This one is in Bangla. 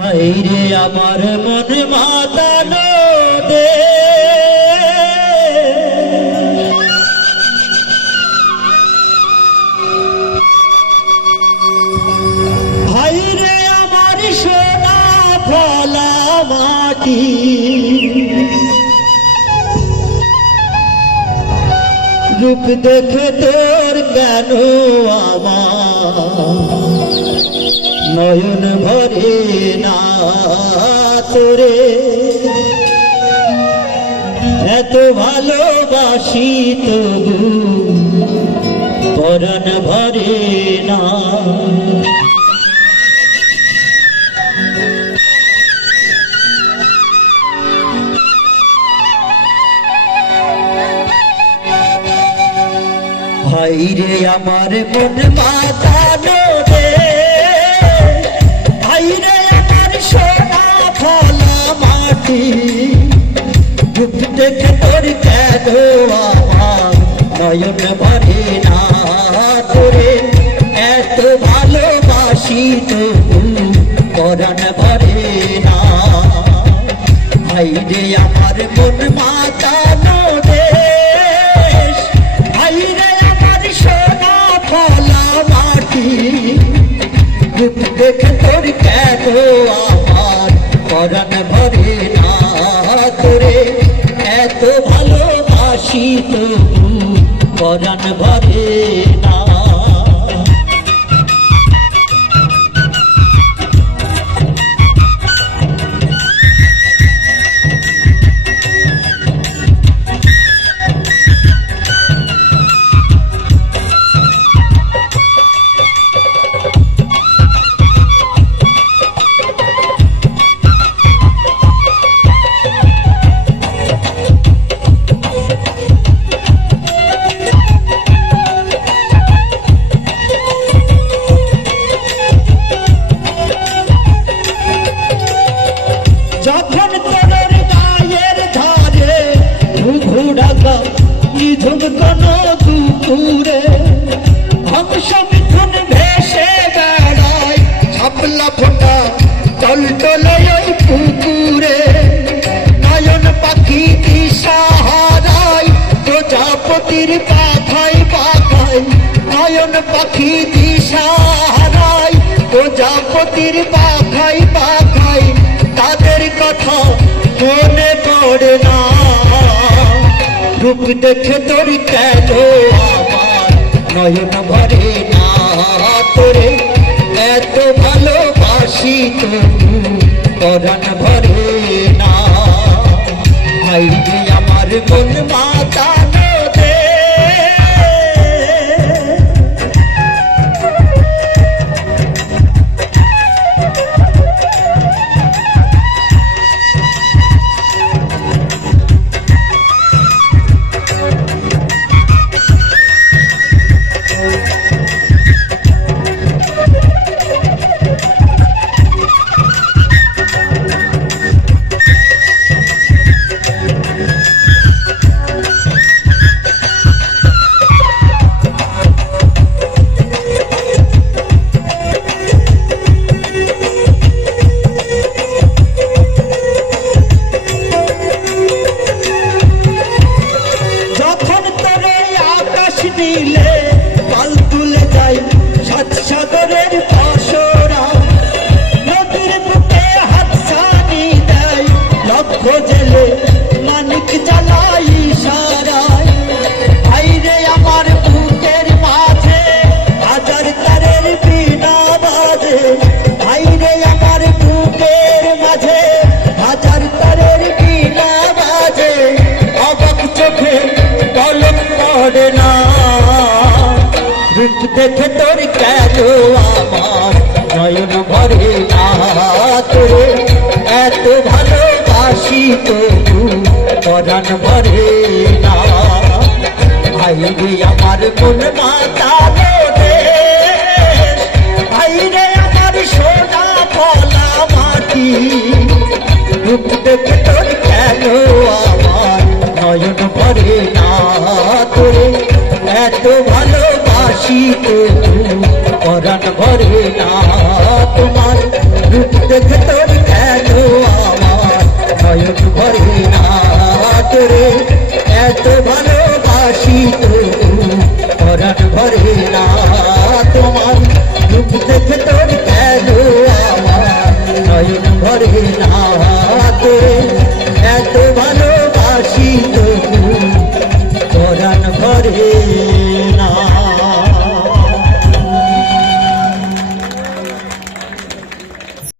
রে আমার মন মাতানো দে ভাই রে আমার সোনা ফলা মাটি রূপ দেখে তোর কেন আমার নয়ন ভরে না তোরে এত ভালোবাসি তবু পরাণ ভরে না ভাই রে আমার মন মাতানো রে রূপ দেখে তোর কেন আমার নয়ন ভরে না তোরে এত ভালোবাসি তবু পরাণ ভরে না ভাই রে আমার মন মাতানো দেশ ভাই রে আমার সোনা ফলা মাটি রূপ দেখে তোর কেন আমার পরাণ ভরে না তোরে এত ভালোবাসি তবু পরাণ ভরে না যখন তোর গায়ের ধারে ঘুঘুড়াকা নিঝুম কোন দুপুরে হংস মিথুন ভেসে বেড়ায় ছাপলা ফোটা চল চলে ওই পুকুরে নয়ন পাখি দিশা হারায় প্রজাপতির পাখায় পাখায় নয়ন পাখি দিশা হারায় প্রজাপতির পাখায় পাখায় তাদের কথা মনে পড়ে না রূপ দেখে তোর কেন আমার নয়ন ভরে না তোরে এত ভালোবাসি তবু পরাণ ভরে না ভাই রে আমার মন মাতানো দে নীলে পাল তুলে যাই সাত সাগরের পাশরা নদীর বুকে হাত ছানি দেয় লক্ষ জেলে মানিক জ্বালাই ইশারায় ভাই রে আমার বুকের মাঝে হাজার তারের বিনা বাজে ভাই রে আমার বুকের মাঝে হাজার তারের বিনা বাজে অবাক চোখে পলক পড়ে না রূপ দেখে তোর কেন আমার নয়ন ভরে না তোরে এত ভালোবাসি তবু পরাণ ভরে না ভাই রে আমার মন মাতানো দেশ ভাই রে আমার সোনা ফলা মাটি রূপ দেখে তোর কেন আমার নয়ন ভরে না তোরে এত ভালোবাসি তবু পরাণ ভরে না তোমার রূপ দেখে তোর তবু পরাণ ভরে না তোমার রূপ দেখে তোর কেন আমার নয়ন ভরে না তোরে এত ভালোবাসি তবু পরাণ ভরে